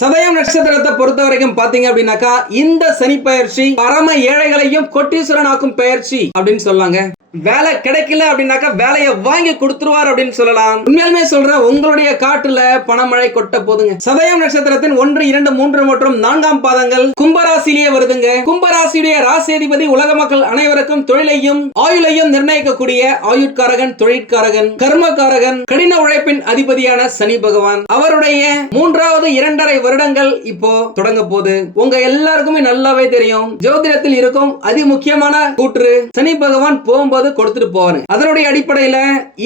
சதயம் நட்சத்திரத்தை பொறுத்த வரைக்கும் பாத்தீங்க அப்படின்னாக்கா இந்த சனி பயிற்சி பரம ஏழைகளையும் கொட்டீஸ்வரனாக்கும் பயிற்சி அப்படின்னு சொல்லாங்க. வேலை கிடைக்கல அப்படின்னாக்கா வேலையை வாங்கி கொடுத்துருவார் அப்படின்னு சொல்லலாம். உண்மையாலுமே சொல்றேன் உங்களுடைய காட்டுல பணமழை கொட்ட போதுங்க. சதயம் நட்சத்திரத்தின் ஒன்று இரண்டு மூன்று மற்றும் நான்காம் பாதங்கள் கும்பராசிலேயே வருதுங்க. கும்பராசியுடைய ராசியதிபதி உலக மக்கள் அனைவருக்கும் தொழிலையும் ஆயுளையும் நிர்ணயிக்கக்கூடிய ஆயுட்காரகன் தொழிற்காரகன் கர்மகாரகன் கடின உழைப்பின் அதிபதியான சனி பகவான். அவருடைய மூன்றாவது இரண்டரை வருடங்கள் இப்போ தொடங்க போகுது. உங்க எல்லாருக்குமே நல்லாவே தெரியும். ஜோதிடத்தில் இருக்கும் அதி முக்கியமான கூற்று சனி பகவான் போகும்போது கொடுத்துட்டு போவாரு. அதனுடைய அடிப்படையில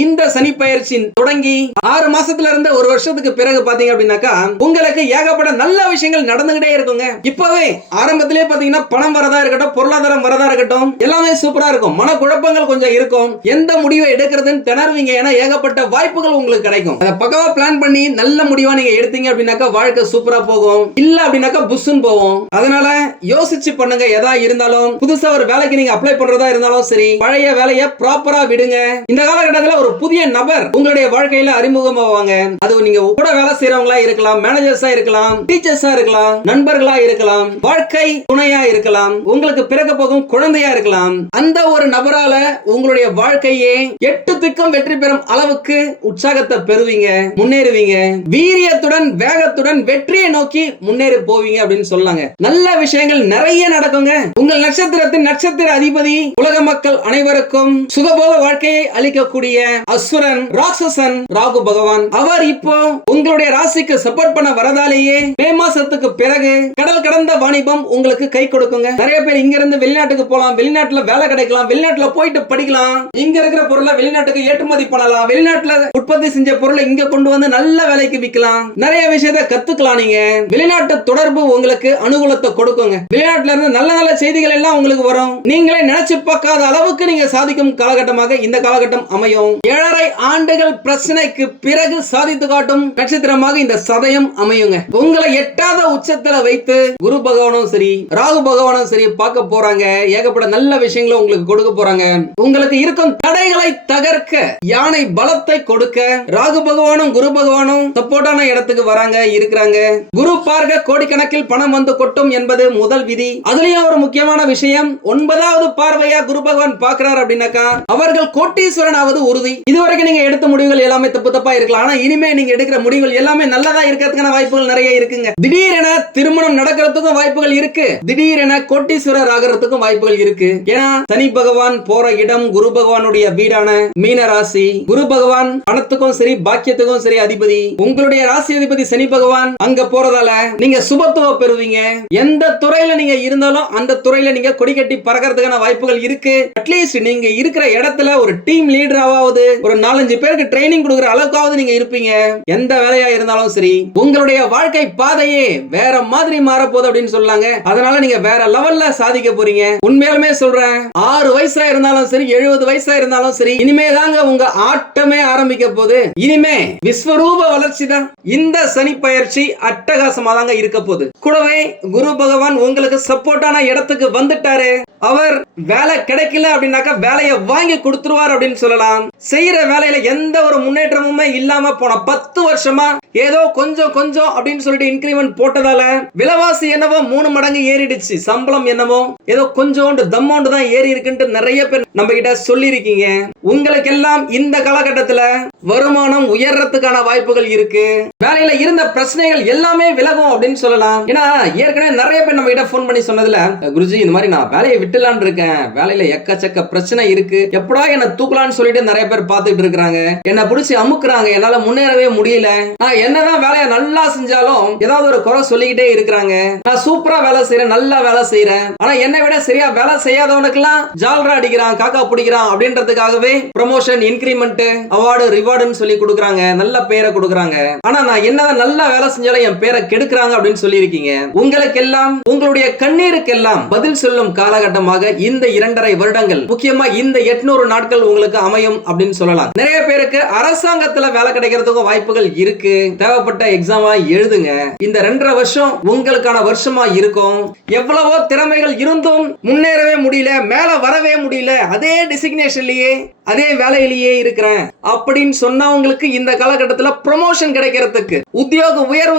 இந்த சனி பயிற்சி தொடங்கி ஆறு மாசத்துல இருந்து ஒரு வருஷத்துக்கு பிறகு பாத்தீங்க அப்படின்னாக்கா உங்களுக்கு ஏகப்பட்ட நல்ல விஷயங்கள் நடந்துகிட்டே இருக்குங்க. இப்பவே ஆரம்பத்திலே பாத்தீங்கன்னா பணம் வரதா இருக்கட்டும் பொருளாதாரம் வரதா இருக்கட்டும் எல்லாமே சூப்பரா இருக்கும். மனக்குழப்பங்கள் கொஞ்சம் இருக்கும். எந்த முடிவை எடுக்கிறதுன்னு திணறுவீங்க. ஏன்னா ஏகப்பட்ட வாய்ப்புகள் உங்களுக்கு கிடைக்கும். அதை பக்கவா பிளான் பண்ணி நல்ல முடிவா நீங்க எடுத்தீங்க அப்படின்னாக்கா வாழ்க்கை சூப்பர் சூப்பரா போகும். இல்ல அப்படின்னாக்கா புஷ்ன்னு போவோம். அதனால யோசிச்சு பண்ணுங்க எதா இருந்தாலும். புதுசா ஒரு வேலைக்கு நீங்க அப்ளை பண்றதா இருந்தாலும் சரி பழைய வேலையை ப்ராப்பரா விடுங்க. இந்த காலகட்டத்தில் ஒரு புதிய நபர் உங்களுடைய வாழ்க்கையில அறிமுகமாவாங்க. அது நீங்க கூட வேலை செய்யறவங்களா இருக்கலாம் மேனேஜர்ஸா இருக்கலாம் டீச்சர்ஸா இருக்கலாம் நண்பர்களா இருக்கலாம் வாழ்க்கை துணையா இருக்கலாம் உங்களுக்கு பிறக்க போகும் குழந்தையா இருக்கலாம். அந்த ஒரு நபரால உங்களுடைய வாழ்க்கையே எட்டு திக்கும் வெற்றி பெறும் அளவுக்கு உற்சாகத்தை பெறுவீங்க முன்னேறுவீங்க. வீரியத்துடன் வேகத்துடன் வெற்றி வெற்றியை நோக்கி முன்னேறி போவீங்க அப்படின்னு சொல்லாங்க நல்ல விஷயங்கள் நிறைய நடக்குங்க. உங்கள் நட்சத்திரத்தின் நட்சத்திர அதிபதி உலக மக்கள் அனைவருக்கும் சுகபோக வாழ்க்கையை அளிக்கக்கூடிய அசுரன் ராட்சசன் ராகு பகவான். அவர் இப்போ உங்களுடைய ராசிக்கு சப்போர்ட் பண்ண வரதாலேயே மே மாசத்துக்கு பிறகு கடல் கடந்த வாணிபம் உங்களுக்கு கை கொடுக்குங்க. நிறைய பேர் இங்க இருந்து வெளிநாட்டுக்கு போலாம் வெளிநாட்டுல வேலை கிடைக்கலாம் வெளிநாட்டுல போயிட்டு படிக்கலாம். இங்க இருக்கிற பொருளை வெளிநாட்டுக்கு ஏற்றுமதி பண்ணலாம் வெளிநாட்டுல உற்பத்தி செஞ்ச பொருளை இங்க கொண்டு வந்து நல்ல விலைக்கு விற்கலாம் நிறைய விஷயத்தை கத்துக்கலாம் நீங்க வெளிநாட்டு தொடர்பு உங்களுக்கு அனுகூலத்தை கொடுக்குங்க. வெளிநாட்டுல இருந்து நல்ல நல்ல செய்திகள் எல்லாம் உங்களுக்கு வரும். நீங்களே நினைச்சு பார்க்காத அளவுக்கு நீங்க சாதிக்கும் காலகட்டமாக இந்த காலகட்டம் அமையும். ஏழரை ஆண்டுகள் பிரச்சனைக்கு பிறகு சாதித்து காட்டும் நட்சத்திரமாக இந்த சதயம் அமையுங்க. உங்களை எட்டாத உச்சத்துல வைத்து குரு பகவானும் சரி ராகு பகவானும் சரி பார்க்க போறாங்க. ஏகப்பட்ட நல்ல விஷயங்களை உங்களுக்கு கொடுக்க போறாங்க. உங்களுக்கு இருக்கும் தடைகளை தகர்க்க யானை பலத்தை கொடுக்க ராகு பகவானும் குரு பகவானும் சப்போர்ட்டான இடத்துக்கு வராங்க இருக்கிறாங்க. குரு பார்க்க கோடிக்கணக்கில் பணம் வந்து கொட்டும் என்பது முதல் விதி. அதுலயும் ஒரு முக்கியமான விஷயம் ஒன்பதாவது பார்வையா குரு பகவான் பாக்குறாரு அப்படின்னாக்கா அவர்கள் கோட்டீஸ்வரன் ஆவது உறுதி. இதுவரைக்கும் நீங்க எடுத்த முடிவுகள் எல்லாமே தப்பு தப்பா இருக்கலாம். ஆனா இனிமே நீங்க எடுக்கிற முடிவுகள் எல்லாமே நல்லதா இருக்கிறதுக்கான வாய்ப்புகள் நிறைய இருக்குங்க. திடீரென திருமணம் நடக்கிறதுக்கும் வாய்ப்புகள் இருக்கு. திடீரென கோட்டீஸ்வரர் ஆகிறதுக்கும் வாய்ப்புகள் இருக்கு. ஏன்னா சனி பகவான் போற இடம் குரு பகவானுடைய வீடான மீன ராசி குரு பகவான் பணத்துக்கும் சரி பாக்கியத்துக்கும் சரி அதிபதி. உங்களுடைய ராசி அதிபதி சனி பகவான் அங்க அங்க போறதால நீங்க சுபத்துவம் பெறுவீங்க. எந்த துறையில நீங்க இருந்தாலும் அந்த துறையில நீங்க கொடிக்கட்டி பறக்கிறதுக்கான வாய்ப்புகள் இருக்கு. அட்லீஸ்ட் நீங்க இருக்கிற இடத்துல ஒரு டீம் லீடராவது ஒரு நாலஞ்சு பேருக்கு ட்ரைனிங் கொடுக்குற அளவுக்காவது நீங்க இருப்பீங்க. எந்த வேலையா இருந்தாலும் சரி உங்களுடைய வாழ்க்கை பாதையே வேற மாதிரி மாற மாறப்போகுது அப்படின்னு சொல்லாங்க. அதனால நீங்க வேற லெவல்ல சாதிக்க போறீங்க. உண்மையாலுமே சொல்றேன் ஆறு வயசா இருந்தாலும் சரி எழுபது வயசா இருந்தாலும் சரி இனிமே தாங்க உங்க ஆட்டமே ஆரம்பிக்க போகுது. இனிமே விஸ்வரூப வளர்ச்சி தான். இந்த சனி பயிற்சி அட்டகாசமா தாங்க இருக்க போகுது. கூடவே குரு பகவான் உங்களுக்கு சப்போர்ட்டான இடத்துக்கு வந்துட்டாரு. அவர் வேலை கிடைக்கல அப்படின்னாக்கா வேலையை வாங்கி கொடுத்துருவார் அப்படின்னு சொல்லலாம். செய்யற வேலையில எந்த ஒரு முன்னேற்றமுமே இல்லாம போன பத்து வருஷமா ஏதோ கொஞ்சம் கொஞ்சம் அப்படின்னு சொல்லிட்டு இன்கிரிமெண்ட் போட்டதால விலைவாசி என்னவோ மூணு மடங்கு ஏறிடுச்சு. சம்பளம் என்னவோ ஏதோ கொஞ்சோண்டு தம்மோண்டு தான் ஏறி இருக்குன்ட்டு நிறைய பேர் நம்ம கிட்ட சொல்லி இருக்கீங்க உங்களுக்கெல்லாம் இந்த காலகட்டத்துல வருமானம் உயர்றதுக்கான வாய்ப்புகள் இருக்கு. வேலையில இருந்த பிரச்சனைகள் எல்லாமே விலகும் அப்படின்னு சொல்லலாம். ஏன்னா ஏற்கனவே நிறைய பேர் நம்ம கிட்ட ஃபோன் பண்ணி சொன்னதுல குருஜி இந்த மாதிரி நான் வேலையை விட்டுலான் இருக்கேன். வேலையில எக்கச்சக்க பிரச்சனை இருக்கு. எப்படா என்ன தூக்கலான்னு சொல்லிட்டு நிறைய பேர் பார்த்துட்டு இருக்காங்க என்ன பிடிச்சி அமுக்குறாங்க. என்னால முன்னேறவே முடியல. நான் என்னதான் வேலையை நல்லா செஞ்சாலும் ஏதாவது ஒரு குறை சொல்லிக்கிட்டே இருக்கிறாங்க. நான் சூப்பரா வேலை செய்யறேன் நல்லா வேலை செய்யறேன் ஆனா என்னை விட சரியா வேலை செய்யாதவனுக்கெல்லாம் ஜால்ரா அடிக்கிறான் காக்கா பிடிக்கிறான் அப்படின்றதுக்காகவே ப்ரமோஷன் இன்கிரிமெண்ட் அவார்டு ரிவார்டுன்னு சொல்லி கொடுக்குறாங்க. நல்ல பேரை கொடுக்குறாங்க. ஆனா நான் என்னதான் நல்லா வேலை செஞ்சாலும் என் பேரை கெடுக்கிறாங்க அப்படின்னு சொல்லியிருக்கீங்க. உங்களுக்கெல்லாம் உங்களுடைய கண்ணீருக்கெல்லாம் பதில் சொல்லும் காலகட்டமாக இந்த இரண்டரை வருடங்கள் முக்கியமா இந்த எட்நூறு நாட்கள் உங்களுக்கு அமையும் அப்படின்னு சொல்லலாம். நிறைய பேருக்கு அரசாங்கத்துல வேலை கிடைக்கிறதுக்கும் வாய்ப்புகள் இருக்கு. தேவைப்பட்ட எக்ஸாம் எழுதுங்க. இந்த ரெண்டரை வருஷம் உங்களுக்கான வருஷமா இருக்கும். எவ்வளவோ திறமைகள் இருந்தும் முன்னேறவே முடியல மேல வரவே முடியல. அதே டிசிக்னேஷன்லயே அதே வேலையிலேயே இருக்கிறேன். அப்படின்னு சொன்னவங்களுக்கு இந்த காலகட்டத்துல ப்ரொமோஷன் கிடைக்கிறதுக்கு உத்தியோக உயர்வு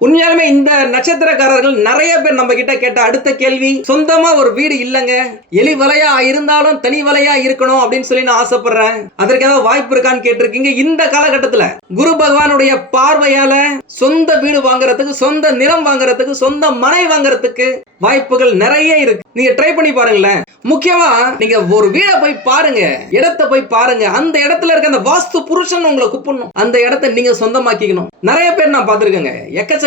உண்மையாலுமே இந்த நட்சத்திரக்காரர்கள் நிறைய பேர் நம்ம கிட்ட கேட்ட அடுத்த கேள்வி சொந்தமா ஒரு வீடு இல்லைங்க. எலி வலையா இருந்தாலும் தனி வலையா இருக்கணும் அப்படின்னு சொல்லி நான் ஆசைப்படுறேன். அதற்கு ஏதாவது வாய்ப்பு இருக்கான்னு கேட்டிருக்கீங்க. இந்த காலகட்டத்துல குரு பகவானுடைய பார்வையால சொந்த வீடு வாங்குறதுக்கு சொந்த நிலம் வாங்குறதுக்கு சொந்த மனை வாங்குறதுக்கு வாய்ப்புகள் நிறைய இருக்கு. நீங்க ட்ரை பண்ணி பாருங்களேன். முக்கியமா நீங்க ஒரு வீடை போய் பாருங்க. இடத்தை போய் பாருங்க. அந்த இடத்துல இருக்க அந்த வாஸ்து புருஷன் உங்களை கூப்பிடணும். அந்த இடத்தை நீங்க சொந்தமாக்கிக்கணும். நிறைய பேர் நான் பார்த்திருக்கேங்க.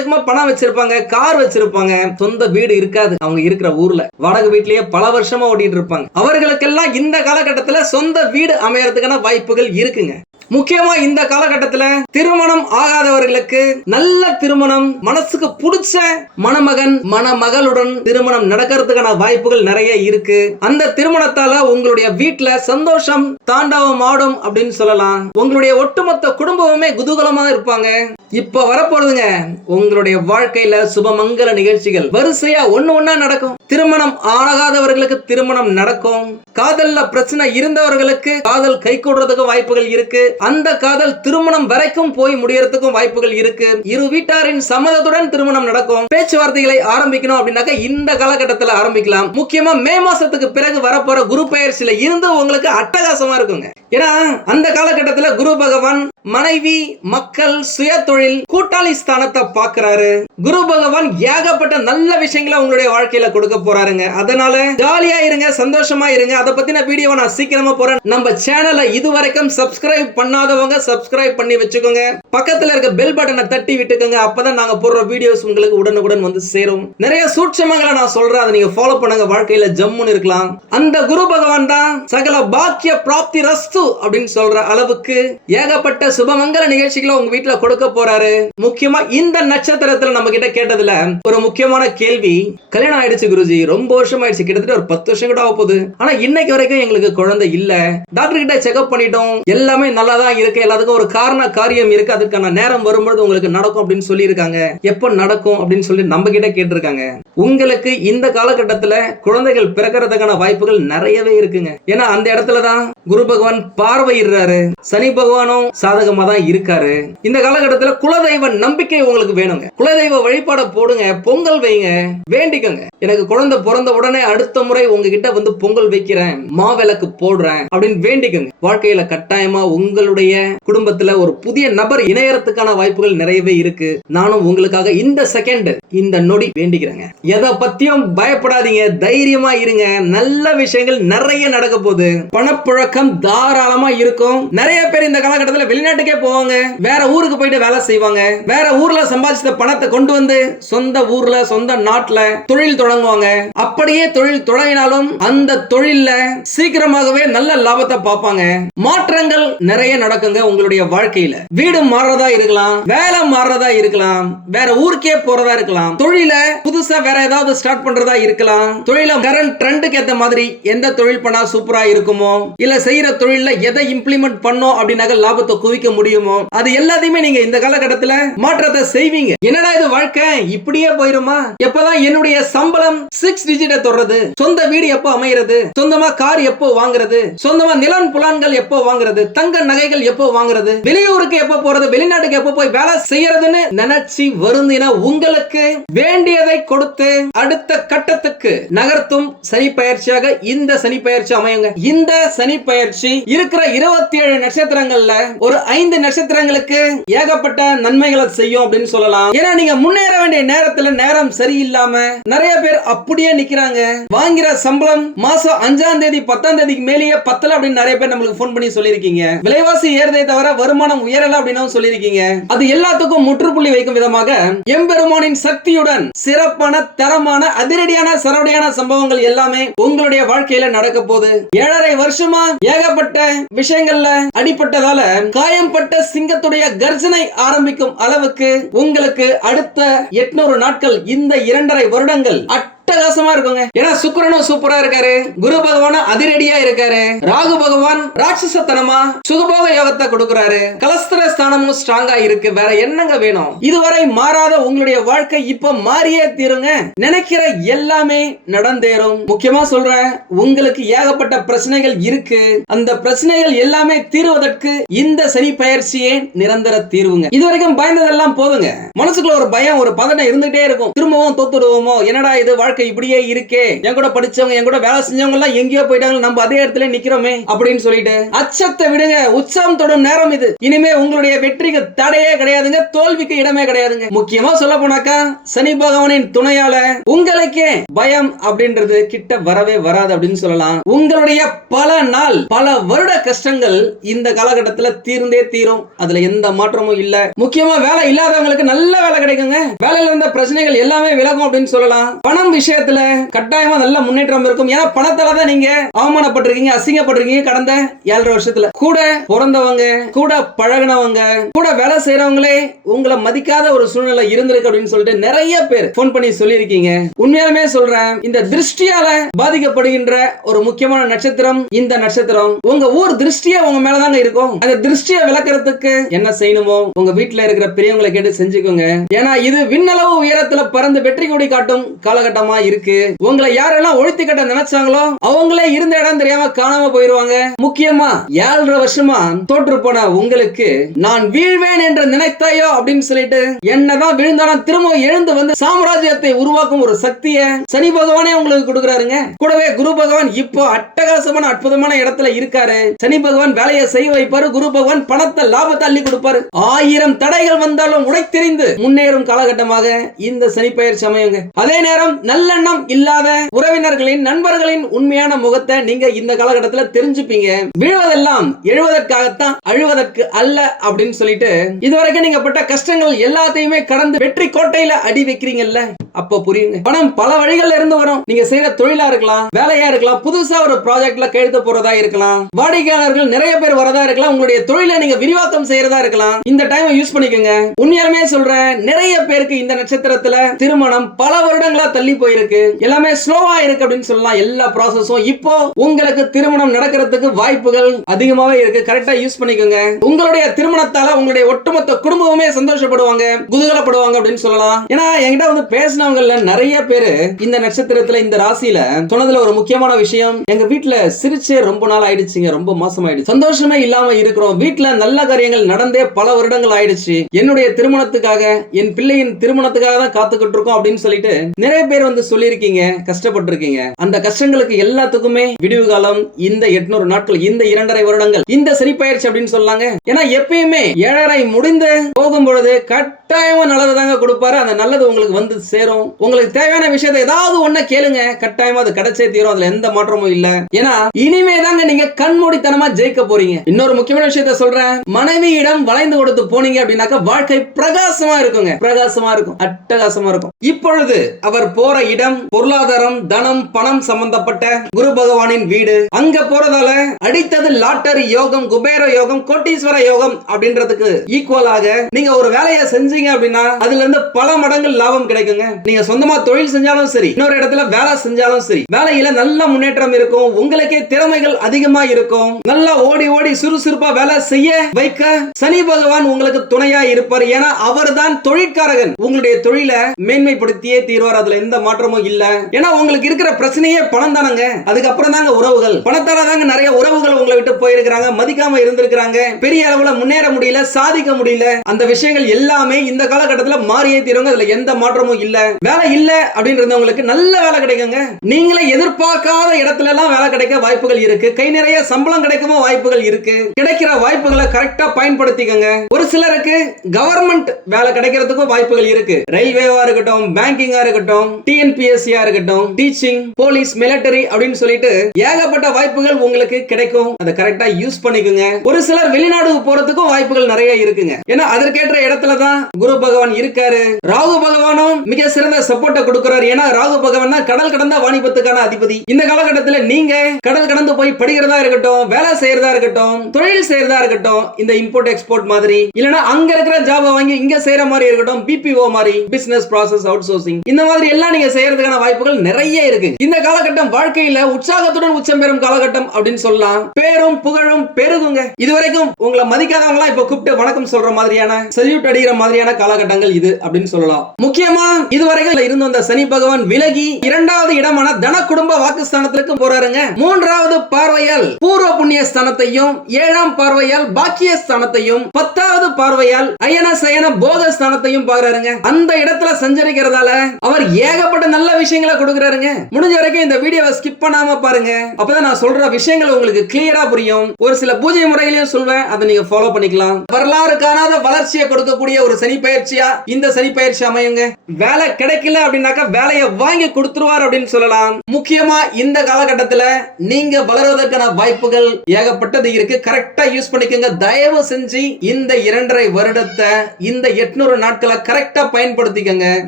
எக்கச்சக்கமா பணம் வச்சிருப்பாங்க கார் வச்சிருப்பாங்க. சொந்த வீடு இருக்காது. அவங்க இருக்கிற ஊர்ல. வாடகை வீட்லயே பல வருஷமா ஓடிட்டு இருப்பாங்க. அவர்களுக்கெல்லாம் இந்த காலகட்டத்துல சொந்த வீடு அமையறதுக்கான வாய்ப்புகள் இருக்குங்க. முக்கியமா இந்த காலகட்டத்துல திருமணம் ஆகாதவர்களுக்கு நல்ல திருமணம் மனசுக்கு பிடிச்ச மணமகன் மணமகளுடன் திருமணம் நடக்கிறதுக்கான வாய்ப்புகள் நிறைய இருக்கு. அந்த திருமணத்தால உங்களுடைய வீட்டுல சந்தோஷம் தாண்டவம் ஆடும் அப்படின்னு சொல்லலாம். உங்களுடைய ஒட்டுமொத்த குடும்பமுமே குதூகலமா இருப்பாங்க. இப்ப வரப்போறதுங்க உங்களுடைய வாழ்க்கையில சுபமங்கல நிகழ்ச்சிகள் வரிசையா ஒண்ணு ஒன்னா நடக்கும். திருமணம் ஆகாதவர்களுக்கு திருமணம் நடக்கும். காதல்ல பிரச்சனை இருந்தவர்களுக்கு காதல் கை கூடுறதுக்கு வாய்ப்புகள் இருக்கு. அந்த காதல் திருமணம் வரைக்கும் போய் முடியறதுக்கும் வாய்ப்புகள் இருக்கு. இரு வீட்டாரின் சம்மதத்துடன் திருமணம் நடக்கும். பேச்சுவார்த்தைகளை ஆரம்பிக்கணும் அப்படின்னாக்க இந்த காலகட்டத்தில் ஆரம்பிக்கலாம். முக்கியமா மே மாசத்துக்கு பிறகு வரப்போற குரு பயிற்சியில இருந்து உங்களுக்கு அட்டகாசமா இருக்குங்க. ஏன்னா அந்த காலகட்டத்தில் குரு பகவான் மனைவி மக்கள் சுய தொழில் கூட்டாளி ஸ்தானத்தை பாக்குறாரு. குரு பகவான் ஏகப்பட்ட நல்ல விஷயங்களை உங்களுடைய வாழ்க்கையில கொடுக்க போறாருங்க. அதனால ஜாலியா இருங்க சந்தோஷமா இருங்க. அதை பத்தின வீடியோவை நான் சீக்கிரமா போறேன். நம்ம சேனலை இதுவரைக்கும் சப்ஸ்கிரைப் பண்ணாதவங்க சப்ஸ்கிரைப் பண்ணி வச்சுக்கோங்க. பக்கத்துல இருக்க பெல் பட்டனை தட்டி விட்டுக்கோங்க. அப்பதான் நாங்க போடுற வீடியோஸ் உங்களுக்கு உடனுக்குடன் வந்து சேரும். நிறைய சூட்சமங்களை நான் சொல்றேன். அதை நீங்க ஃபாலோ பண்ணுங்க. வாழ்க்கையில ஜம்முன்னு இருக்கலாம். அந்த குரு பகவான் தான் சகல பாக்கிய பிராப்தி ரஸ்து அப்படின்னு சொல்ற அளவுக்கு ஏகப்பட்ட சுபமங்கல நிகழ்ச்சிகளை உங்க வீட்டுல கொடுக்க போறாரு. முக்கியமா இந்த நட்சத்திரத்துல நம்ம கிட்ட கேட்டதுல ஒரு முக்கியமான கேள்வி. கல்யாணம் ஆயிடுச்சு குருஜி. முடிஞ்சு ரொம்ப வருஷம் ஆயிடுச்சு கிட்டத்தட்ட ஒரு பத்து வருஷம் கூட ஆக போகுது ஆனா இன்னைக்கு வரைக்கும் எங்களுக்கு குழந்தை இல்ல. டாக்டர் கிட்ட செக்அப் பண்ணிட்டோம். எல்லாமே நல்லா தான் இருக்கு. எல்லாத்துக்கும் ஒரு காரண காரியம் இருக்கு. அதுக்கான நேரம் வரும்பொழுது உங்களுக்கு நடக்கும் அப்படின்னு சொல்லியிருக்காங்க. எப்போ நடக்கும் அப்படின்னு சொல்லி நம்ம கிட்ட கேட்டிருக்காங்க. உங்களுக்கு இந்த காலகட்டத்துல குழந்தைகள் பிறக்கிறதுக்கான வாய்ப்புகள் நிறையவே இருக்குங்க. ஏன்னா அந்த இடத்துல தான் குரு பகவான் பார்வையிடுறாரு. சனி பகவானும் சாதகமா தான் இருக்காரு. இந்த காலகட்டத்துல குலதெய்வ நம்பிக்கை உங்களுக்கு வேணுங்க. குலதெய்வ வழிபாட போடுங்க. பொங்கல் வைங்க. வேண்டிக்கோங்க. எனக்கு குழந்தை பிறந்த உடனே அடுத்த முறை உங்ககிட்ட வந்து பொங்கல் வைக்கிறேன் மாவிளக்கு போடுறேன் அப்படின்னு வேண்டிக்கோங்க. வாழ்க்கையில கட்டாயமா உங்களுடைய குடும்பத்துல ஒரு புதிய நபர் இணையறதுக்கான வாய்ப்புகள் நிறையவே இருக்கு. நானும் உங்களுக்காக இந்த செகண்ட் இந்த நொடி வேண்டிக்கிறேங்க. எதை பத்தியும் பயப்படாதீங்க தைரியமா இருங்க. நல்ல விஷயங்கள் நிறைய நடக்க போகுது. பணப்புழக்கம் தாராளமா இருக்கும். நிறைய பேர் இந்த காலகட்டத்தில் வெளிநாட்டுக்கே போவாங்க. வேற ஊருக்கு போயிட்டு வேலை செய்வாங்க. வேற ஊர்ல சம்பாதிச்ச பணத்தை கொண்டு வந்து சொந்த ஊர்ல சொந்த நாட்டுல தொழில் தொடங்குவாங்க. அப்படியே தொழில் தொடங்கினாலும் அந்த தொழில்ல சீக்கிரமாகவே நல்ல லாபத்தை பார்ப்பாங்க. மாற்றங்கள் நிறைய நடக்குங்க உங்களுடைய வாழ்க்கையில. வீடு மாறுறதா இருக்கலாம் வேலை மாறுறதா இருக்கலாம் வேற ஊருக்கே போறதா இருக்கலாம் தொழில புதுசா வேற ஏதாவது ஸ்டார்ட் பண்றதா இருக்கலாம் தொழில கரண்ட் ட்ரெண்டுக்கு ஏத்த மாதிரி எந்த தொழில் பண்ணா சூப்பரா இருக்குமோ இல்ல செய்யற தொழில்ல எதை இம்ப்ளிமெண்ட் பண்ணோம் அப்படின்னாக்க லாபத்தை குவிக்க முடியுமோ அது எல்லாத்தையுமே நீங்க இந்த காலகட்டத்துல மாற்றத்தை செய்வீங்க. என்னடா இது வாழ்க்கை? இப்படியே போயிருமா? எப்பதான் என்னுடைய சம்பளம் சிக்ஸ் டிஜிட்டை தொடர்றது சொந்த வீடு எப்போ அமைகிறது சொந்தமா கார் எப்போ வாங்குறது? சொந்தமா நிலன் புலான்கள் எப்போ வாங்குறது? தங்க நகைகள் எப்போ வாங்குறது? வெளியூருக்கு எப்போ போறது? வெளிநாட்டுக்கு எப்போ போய் வேலை செய்யறதுன்னு நினைச்சு வருந்தினா உங்களுக்கு வேண்டியதை கொடுத்து அடுத்த கட்டத்துக்கு நகர்த்தும் சனி பயிற்சியாக இந்த சனி பயிற்சி அமையுங்க. இந்த சனி பயிற்சி இருக்கிற இருபத்தி ஏழு நட்சத்திரங்கள்ல ஒரு ஐந்து நட்சத்திரங்களுக்கு ஏகப்பட்ட நன்மைகளை செய்யும் அப்படின்னு சொல்லலாம். ஏன்னா நீங்க முன்னேற வேண்டிய நேரத்துல நேரம் சரியில்லாம நிறைய பேர் அப்படியே நிக்கிறாங்க. வாங்குற சம்பளம் மாசம் அஞ்சாம் தேதி பத்தாம் தேதிக்கு மேலேயே பத்தல அப்படின்னு நிறைய பேர் நம்மளுக்கு போன் பண்ணி சொல்லியிருக்கீங்க. விலைவாசி ஏறுதே தவிர வருமானம் உயரல அப்படின்னு சொல்லியிருக்கீங்க. அது எல்லாத்துக்கும் முற்றுப்புள்ளி வைக்கும் விதமாக எம்பெருமானின் சக்தியுடன் சிறப்பான தரமான அதிரடியான சரவடியான சம்பவங்கள் எல்லாமே உங்களுடைய வாழ்க்கையில நடக்க போகுது. ஏழரை வருஷமா ஏகப்பட்ட விஷயங்கள்ல அடிப்பட்டதால காயம்பட்ட சிங்கத்துடைய கர்ஜனை ஆரம்பிக்கும் அளவுக்கு உங்களுக்கு அடுத்த எட்நூறு நாட்கள் இந்த இரண்டரை வருடங்கள் அட்டகாசமா இருக்குங்க. ஏன்னா சுக்கரனும் சூப்பரா இருக்காரு. குரு பகவானும் அதிரடியா இருக்காரு. ராகு பகவான் ராட்சசத்தனமா சுகபோக யோகத்தை கொடுக்கிறாரு. கலஸ்திர ஸ்தானமும் ஸ்ட்ராங்கா இருக்கு. வேற என்னங்க வேணும்? இதுவரை மாறாத உங்களுடைய வாழ்க்கை இப்ப மாறியே தீருங்க. நினைக்கிற எல்லாமே நடந்தேறும். முக்கியமா சொல்றேன் உங்களுக்கு ஏகப்பட்ட பிரச்சனைகள் இருக்கு. அந்த பிரச்சனைகள் எல்லாமே தீர்வதற்கு இந்த சனி பயிற்சியே நிரந்தர தீர்வுங்க. இதுவரைக்கும் பயந்ததெல்லாம் போதுங்க. மனசுக்குள்ள ஒரு பயம் ஒரு பதட்டம் இருந்துட்டே இருக்கும். திரும்பவும் தோத்துடுவோமோ? என்னடா இது வாழ்க்கை வாழ்க்கை இப்படியே இருக்கே. என் கூட படிச்சவங்க என் கூட வேலை செஞ்சவங்க எல்லாம் எங்கேயோ போயிட்டாங்க. நம்ம அதே இடத்துல நிக்கிறோமே அப்படின்னு சொல்லிட்டு. அச்சத்தை விடுங்க. உற்சாகம் தொடும் நேரம் இது. இனிமே உங்களுடைய வெற்றிக்கு தடையே கிடையாதுங்க. தோல்விக்கு இடமே கிடையாதுங்க. முக்கியமா சொல்ல போனாக்கா சனி பகவானின் துணையால உங்களுக்கே பயம் அப்படின்றது கிட்ட வரவே வராது அப்படின்னு சொல்லலாம். உங்களுடைய பல நாள் பல வருட கஷ்டங்கள் இந்த காலகட்டத்துல தீர்ந்தே தீரும். அதுல எந்த மாற்றமும் இல்ல. முக்கியமா வேலை இல்லாதவங்களுக்கு நல்ல வேலை கிடைக்குங்க. வேலையில இருந்த பிரச்சனைகள் எல்லாமே விலகும் அப்படின்னு சொல்லலாம். பணம் விஷயத்துல கட்டாயமா நல்ல முன்னேற்றம் இருக்கும். ஏன்னா பணத்தால தான் நீங்க அவமானப்பட்டிருக்கீங்க அசிங்கப்பட்டிருக்கீங்க கடந்த ஏழரை வருஷத்துல. கூட பிறந்தவங்க கூட பழகினவங்க கூட வேலை செய்யறவங்களே உங்களை மதிக்காத ஒரு சூழ்நிலை இருந்திருக்கு அப்படின்னு சொல்லிட்டு நிறைய பேர் போன் பண்ணி சொல்லியிருக்கீங்க. உண்மையாலுமே சொல்றேன் இந்த திருஷ்டியால பாதிக்கப்படுகின்ற ஒரு முக்கியமான நட்சத்திரம் இந்த நட்சத்திரம். உங்க ஊர் திருஷ்டியா உங்க மேலதாங்க இருக்கும். அந்த திருஷ்டியை விளக்குறதுக்கு என்ன செய்யணுமோ உங்க வீட்டுல இருக்கிற பெரியவங்களை கேட்டு செஞ்சுக்கோங்க. ஏன்னா இது விண்ணளவு உயரத்துல பறந்து வெற்றி கொடி காட்டும் காலகட்டமா காரணமா இருக்கு. உங்களை யாரெல்லாம் ஒழித்து கட்ட நினைச்சாங்களோ அவங்களே இருந்த இடம் தெரியாம காணாம போயிருவாங்க. முக்கியமா ஏழரை வருஷமா தோற்று போன உங்களுக்கு நான் வீழ்வேன் என்று நினைத்தாயோ அப்படின்னு சொல்லிட்டு என்னதான் விழுந்தாலும் திரும்ப எழுந்து வந்து சாம்ராஜ்யத்தை உருவாக்கும் ஒரு சக்திய சனி பகவானே உங்களுக்கு கொடுக்குறாருங்க. கூடவே குரு பகவான் இப்போ அட்டகாசமான அற்புதமான இடத்துல இருக்காரு. சனி பகவான் வேலையை செய்ய வைப்பாரு. குரு பகவான் பணத்தை லாபத்தை அள்ளி கொடுப்பாரு. ஆயிரம் தடைகள் வந்தாலும் உடைத்தெறிந்து முன்னேறும் காலகட்டமாக இந்த சனி பயிற்சி சமயங்க. அதே நேரம் நல்ல நல்லெண்ணம் இல்லாத உறவினர்களின் நண்பர்களின் உண்மையான முகத்தை நீங்க இந்த காலகட்டத்துல தெரிஞ்சுப்பீங்க. விழுவதெல்லாம் எழுவதற்காகத்தான் அழுவதற்கு அல்ல அப்படின்னு சொல்லிட்டு இதுவரைக்கும் நீங்க பட்ட கஷ்டங்கள் எல்லாத்தையுமே கடந்து வெற்றி கோட்டையில அடி வைக்கிறீங்கல்ல? அப்ப புரியுங்க. பணம் பல வழிகள்ல இருந்து வரும். நீங்க செய்யற தொழிலா இருக்கலாம் வேலையா இருக்கலாம் புதுசா ஒரு ப்ராஜெக்ட்ல கையெழுத்து போறதா இருக்கலாம். வாடிக்கையாளர்கள் நிறைய பேர் வரதா இருக்கலாம். உங்களுடைய தொழிலை நீங்க விரிவாக்கம் செய்யறதா இருக்கலாம். இந்த டைம் யூஸ் பண்ணிக்கோங்க. உண்மையாலுமே சொல்றேன் நிறைய பேருக்கு இந்த நட்சத்திரத்துல திருமணம் பல வருடங்களா தள்ளி போய் போயிருக்கு. எல்லாமே ஸ்லோவா இருக்கு அப்படின்னு சொல்லலாம். எல்லா ப்ராசஸும் இப்போ உங்களுக்கு திருமணம் நடக்கிறதுக்கு வாய்ப்புகள் அதிகமாவே இருக்கு. கரெக்டா யூஸ் பண்ணிக்கோங்க. உங்களுடைய திருமணத்தால உங்களுடைய ஒட்டுமொத்த குடும்பமே சந்தோஷப்படுவாங்க குதூகலப்படுவாங்க அப்படின்னு சொல்லலாம். ஏன்னா என்கிட்ட வந்து பேசினவங்கல நிறைய பேரு இந்த நட்சத்திரத்துல இந்த ராசியில சொன்னதுல ஒரு முக்கியமான விஷயம். எங்க வீட்டுல சிரிச்சே ரொம்ப நாள் ஆயிடுச்சுங்க. ரொம்ப மாசம் ஆயிடுச்சு சந்தோஷமே இல்லாம இருக்கிறோம். வீட்டுல நல்ல காரியங்கள் நடந்தே பல வருடங்கள் ஆயிடுச்சு. என்னுடைய திருமணத்துக்காக என் பிள்ளையின் திருமணத்துக்காக தான் காத்துக்கிட்டு இருக்கோம் அப்படின்னு சொல்லிட்டு நிறைய பேர் வந்து சொல்லியிருக்கீங்க கஷ்டப்பட்டிருக்கீங்க. அந்த கஷ்டங்களுக்கு எல்லாத்துக்குமே விடிவு காலம் இந்த எட்நூறு நாட்கள் இந்த இரண்டரை வருடங்கள் இந்த சனி பயிற்சி அப்படின்னு சொல்லாங்க. ஏன்னா எப்பயுமே ஏழரை முடிந்து போகும் பொழுது கட்டாயமா நல்லது தாங்க கொடுப்பாரு. அந்த நல்லது உங்களுக்கு வந்து சேரும். உங்களுக்கு தேவையான விஷயத்தை ஏதாவது ஒண்ணு கேளுங்க. கட்டாயமா அது கிடைச்சே தீரும். அதுல எந்த மாற்றமும் இல்ல. ஏன்னா இனிமே தாங்க நீங்க கண்மூடித்தனமா ஜெயிக்க போறீங்க. இன்னொரு முக்கியமான விஷயத்த சொல்றேன். மனைவியிடம் வளைந்து கொடுத்து போனீங்க அப்படின்னாக்க வாழ்க்கை பிரகாசமா இருக்குங்க. பிரகாசமா இருக்கும். அட்டகாசமா இருக்கும். இப்பொழுது அவர் போற இடம் பொருளாதாரம் தனம் பணம் சம்பந்தப்பட்ட குரு பகவானின் வீடு. அங்க போறதால அடித்தது லாட்டரி யோகம் குபேர யோகம் கோட்டீஸ்வர யோகம் அப்படின்றதுக்கு ஈக்குவலாக நீங்க ஒரு வேலையை செஞ்சீங்க அப்படின்னா அதுல இருந்து பல மடங்கு லாபம் கிடைக்குங்க. நீங்க சொந்தமா தொழில் செஞ்சாலும் சரி இன்னொரு இடத்துல வேலை செஞ்சாலும் சரி வேலையில நல்ல முன்னேற்றம் இருக்கும் உங்களுக்கே திறமைகள் அதிகமா இருக்கும். நல்லா ஓடி ஓடி சுறுசுறுப்பா வேலை செய்ய வைக்க சனி பகவான் உங்களுக்கு துணையா இருப்பார். ஏன்னா அவர் தான் தொழிற்காரகன். உங்களுடைய தொழிலை மேன்மைப்படுத்தியே தீர்வார். அதுல எந்த மாற்றம் மாற்றமும் இல்ல? ஏன்னா உங்களுக்கு இருக்கிற பிரச்சனையே பணம் தானங்க. அதுக்கப்புறம் தாங்க உறவுகள். பணத்தால தாங்க நிறைய உறவுகள் உங்களை விட்டு போயிருக்கிறாங்க மதிக்காம இருந்திருக்கிறாங்க. பெரிய அளவுல முன்னேற முடியல சாதிக்க முடியல. அந்த விஷயங்கள் எல்லாமே இந்த காலகட்டத்துல மாறியே தீருங்க. அதுல எந்த மாற்றமும் இல்ல. வேலை இல்ல அப்படின்றவங்களுக்கு நல்ல வேலை கிடைக்குங்க. நீங்களே எதிர்பார்க்காத இடத்துல எல்லாம் வேலை கிடைக்க வாய்ப்புகள் இருக்கு. கை நிறைய சம்பளம் கிடைக்கவும் வாய்ப்புகள் இருக்கு. கிடைக்கிற வாய்ப்புகளை கரெக்டா பயன்படுத்திக்கங்க. ஒரு சிலருக்கு கவர்மெண்ட் வேலை கிடைக்கிறதுக்கும் வாய்ப்புகள் இருக்கு. ரயில்வேவா இருக்கட்டும் பேங்கிங்கா இருக்கட்டும் டிஎன் டிஎன்பிஎஸ்சியா இருக்கட்டும் டீச்சிங் போலீஸ் மிலிட்டரி அப்படின்னு சொல்லிட்டு ஏகப்பட்ட வாய்ப்புகள் உங்களுக்கு கிடைக்கும். அதை கரெக்டா யூஸ் பண்ணிக்கோங்க. ஒரு சிலர் வெளிநாடு போறதுக்கும் வாய்ப்புகள் நிறைய இருக்குங்க. ஏன்னா அதற்கேற்ற இடத்துல தான் குரு பகவான் இருக்காரு. ராகு பகவானும் மிக சிறந்த சப்போர்ட்டை கொடுக்கிறார். ஏன்னா ராகு பகவான் கடல் கடந்த வாணிபத்துக்கான அதிபதி. இந்த காலகட்டத்துல நீங்க கடல் கடந்து போய் படிக்கிறதா இருக்கட்டும் வேலை செய்யறதா இருக்கட்டும் தொழில் செய்யறதா இருக்கட்டும் இந்த இம்போர்ட் எக்ஸ்போர்ட் மாதிரி. இல்லனா அங்க இருக்கிற ஜாபை வாங்கி இங்க செய்யற மாதிரி இருக்கட்டும் பிபிஓ மாதிரி பிசினஸ் ப்ராசஸ் அவுட் சோர்சிங் இந்த மாதிரி எல்லாம் நீங்க செய்யறதுக்கான வாய்ப்புகள் நிறைய இருக்கு. இந்த காலகட்டம் வாழ்க்கையில உற்சாகத்துடன் உச்சம் பெறும் காலகட்டம் அப்படின்னு சொல்லலாம். பேரும் புகழும் பெருகுங்க. இதுவரைக்கும் உங்களை மதிக்காதவங்க இப்ப கூப்பிட்டு வணக்கம் சொல்ற மாதிரியான செல்யூட் அடிக்கிற மாதிரியான காலகட்டங்கள் இது அப்படின்னு சொல்லலாம். முக்கியமா இதுவரைக்கும் இருந்து வந்த சனி பகவான் விலகி இரண்டாவது இடமான தன குடும்ப வாக்குஸ்தானத்திற்கு போறாருங்க. மூன்றாவது பார்வையால் பூர்வ புண்ணிய ஸ்தானத்தையும் ஏழாம் பார்வையால் பாக்கிய ஸ்தானத்தையும் பத்தாவது பார்வையால் அயன சயன போக ஸ்தானத்தையும் பாக்குறாருங்க அந்த இடத்துல சஞ்சரிக்கிறதால அவர் ஏகப்பட்ட நல்ல விஷயங்களை கொடுக்குறாருங்க. முடிஞ்ச வரைக்கும் இந்த வீடியோவை ஸ்கிப் பண்ணாம பாருங்க. அப்பதான் நான் சொல்ற விஷயங்கள் உங்களுக்கு கிளியரா புரியும். ஒரு சில பூஜை முறைகளையும் சொல்வேன். அதை நீங்க ஃபாலோ பண்ணிக்கலாம். வரலாறு காணாத வளர்ச்சியை கொடுக்கக்கூடிய ஒரு சனி பயிற்சியா இந்த சனி பயிற்சி அமையுங்க. வேலை கிடைக்கல அப்படின்னாக்கா வேலையை வாங்கி கொடுத்துருவார் அப்படின்னு சொல்லலாம். முக்கியமா இந்த காலகட்டத்துல நீங்க வளர்வதற்கான வாய்ப்புகள் ஏகப்பட்டது இருக்கு. கரெக்டா யூஸ் பண்ணிக்கோங்க. தயவு செஞ்சு இந்த இரண்டரை வருடத்தை இந்த எட்நூறு நாட்களை கரெக்டா பயன்படுத்திக்கங்க.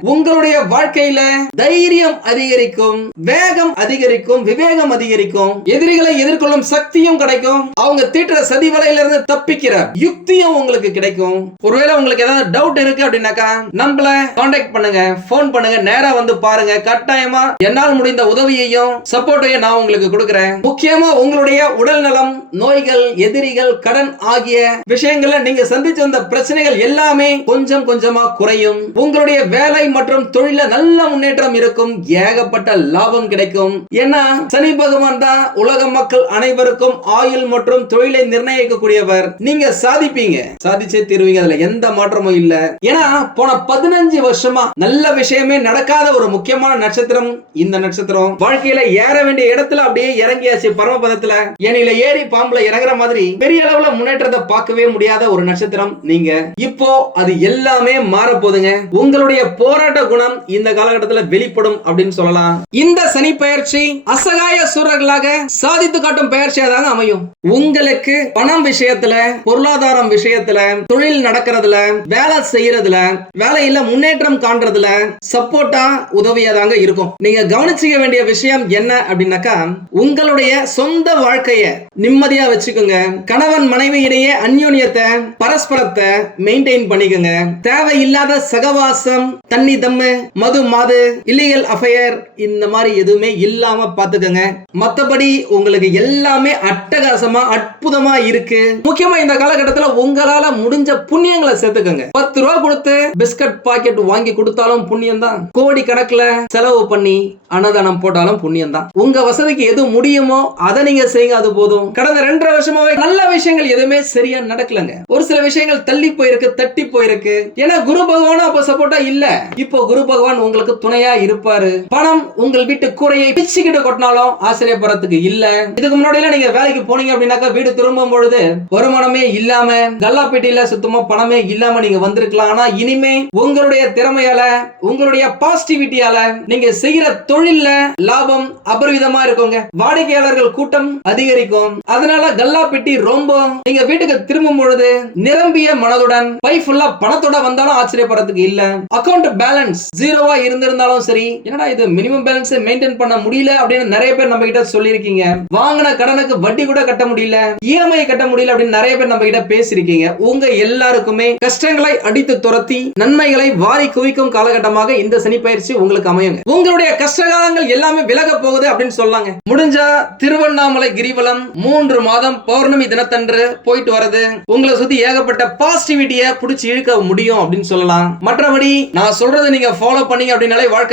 உங்களுடைய வாழ்க்கையில தைரியம் அதிகரிக்கும் வேகம் அதிகரிக்கும் விவேகம் அதிகரிக்கும் எதிரிகளை எதிர்கொள்ளும் சக்தியும் கிடைக்கும். அவங்க தீட்டுற சதி வலையில இருந்து தப்பிக்கிற யுக்தியும் உங்களுக்கு கிடைக்கும். ஒருவேளை உங்களுக்கு ஏதாவது டவுட் இருக்கு அப்படின்னாக்கா நம்மள கான்டாக்ட் பண்ணுங்க போன் பண்ணுங்க நேரா வந்து பாருங்க. கட்டாயமா என்னால் முடிந்த உதவியையும் சப்போர்ட்டையும் நான் உங்களுக்கு கொடுக்குறேன். முக்கியமா உங்களுடைய உடல் நலம் நோய்கள் எதிரிகள் கடன் ஆகிய விஷயங்கள நீங்க சந்திச்சு வந்த பிரச்சனைகள் எல்லாமே கொஞ்சம் கொஞ்சமா குறையும். உங்களுடைய வேலை மற்றும் தொழில நல்ல முன்னேற்றம் லாபம் இருக்கும் ஏகப்பட்ட லாபம் கிடைக்கும். ஏன்னா சனி பகவான் தான் உலக மக்கள் அனைவருக்கும் ஆயுள் மற்றும் தொழிலை நிர்ணயிக்கக்கூடியவர். நீங்க சாதிப்பீங்க. சாதிச்சே தீர்வீங்க அதுல எந்த மாற்றமும் இல்ல. ஏன்னா போன பதினஞ்சு வருஷமா நல்ல விஷயமே நடக்காத ஒரு முக்கியமான நட்சத்திரம் இந்த நட்சத்திரம். வாழ்க்கையில ஏற வேண்டிய இடத்துல அப்படியே இறங்கியாச்சு பரமபதத்துல. ஏனில ஏறி பாம்புல இறங்குற மாதிரி பெரிய அளவுல முன்னேற்றத்தை பார்க்கவே முடியாத ஒரு நட்சத்திரம் நீங்க. இப்போ அது எல்லாமே மாற போதுங்க உங்களுடைய போராட்ட குணம் இந்த காலகட்டத்துல வெளிப்படும் அப்படின்னு சொல்லலாம். இந்த சனி பயிற்சி அசகாய சூரர்களாக சாதித்து காட்டும் பயிற்சியா தாங்க அமையும். உங்களுக்கு பணம் விஷயத்துல பொருளாதாரம் விஷயத்துல தொழில் நடக்கிறதுல வேலை செய்யறதுல வேலையில முன்னேற்றம் காண்றதுல சப்போர்ட்டா உதவியா தாங்க இருக்கும். நீங்க கவனிச்சுக்க வேண்டிய விஷயம் என்ன அப்படின்னாக்கா உங்களுடைய சொந்த வாழ்க்கைய நிம்மதியா வச்சுக்கோங்க. கணவன் மனைவி இடையே அந்யோன்யத்தை பரஸ்பரத்தை மெயின்டைன் பண்ணிக்கோங்க. தேவையில்லாத சகவாசம் தண்ணி தம்மு மது மாது இல்லீகல் அஃபையர் இந்த மாதிரி எதுவுமே இல்லாம பாத்துக்கோங்க மத்தபடி உங்களுக்கு எல்லாமே அட்டகாசமா அற்புதமா இருக்கு. முக்கியமா இந்த காலகட்டத்துல உங்களால முடிஞ்ச புண்ணியங்களை சேர்த்துக்கோங்க. பத்து ரூபா கொடுத்து பிஸ்கட் பாக்கெட் வாங்கி கொடுத்தாலும் புண்ணியம் தான் கோடி கணக்குல செலவு பண்ணி அன்னதானம் போட்டாலும் புண்ணியம் தான் உங்க வசதிக்கு எது முடியுமோ அதை நீங்க செய்யுங்க அது போதும். கடந்த ரெண்டரை வருஷமாவே நல்ல விஷயங்கள் எதுவுமே சரியா நடக்கலங்க. ஒரு சில விஷயங்கள் தள்ளி போயிருக்கு தட்டி போயிருக்கு. ஏன்னா குரு பகவானும் அப்ப சப்போர்ட்டா இல்ல. இப்போ குரு பகவான் உங்களுக்கு துணையா இருப்பாரு. பணம் உங்கள் வீட்டு கூரையை பிச்சுக்கிட்டு கொட்டினாலும் ஆச்சரியப்படுறதுக்கு இல்ல. இதுக்கு முன்னாடி நீங்க வேலைக்கு போனீங்க அப்படின்னாக்கா வீடு திரும்பும் பொழுது வருமானமே இல்லாம கல்லாப்பேட்டையில சுத்தமா பணமே இல்லாம நீங்க வந்திருக்கலாம். ஆனா இனிமே உங்களுடைய திறமையால உங்களுடைய பாசிட்டிவிட்டியால நீங்க செய்யற தொழில்ல லாபம் அபரிவிதமா இருக்குங்க. வாடிக்கையாளர்கள் கூட்டம் அதிகரிக்கும். அதனால கல்லாப்பெட்டி ரொம்ப நீங்க வீட்டுக்கு திரும்பும் பொழுது நிரம்பிய மனதுடன் பை ஃபுல்லா பணத்தோட வந்தாலும் ஆச்சரியப்படுறதுக்கு இல்ல. அக்கவுண்ட் பேலன்ஸ் ஜீரோவா இருந்திருந்தாலும் சரி என்னடா இது? மினிமம் பேலன்ஸை மெயின்டைன் பண்ண முடியல அப்படின்னு நிறைய பேர் நம்ம கிட்ட சொல்லியிருக்கீங்க. வாங்கின கடனுக்கு வட்டி கூட கட்ட முடியல. இஎம்ஐ கட்ட முடியல அப்படின்னு நிறைய பேர் நம்ம கிட்ட பேசியிருக்கீங்க. உங்க எல்லாருக்குமே கஷ்டங்களை அடித்து துரத்தி நன்மைகளை வாரி குவிக்கும் காலகட்டமாக இந்த சனி பயிற்சி உங்களுக்கு அமையுங்க. உங்களுடைய கஷ்டகாலங்கள் எல்லாமே விலக போகுது அப்படின்னு சொல்லாங்க. முடிஞ்சா திருவண்ணாமலை கிரிவலம் மூன்று மாதம் பௌர்ணமி தினத்தன்று போயிட்டு வரது உங்களை சுத்தி ஏகப்பட்ட பாசிட்டிவிட்டிய புடிச்சு இழுக்க முடியும் அப்படின்னு சொல்லலாம். மற்றபடி நான் சொல்றதை நீங்க ஃபாலோ பண்ணீங்க அப்படின்னாலே வாழ்க்கை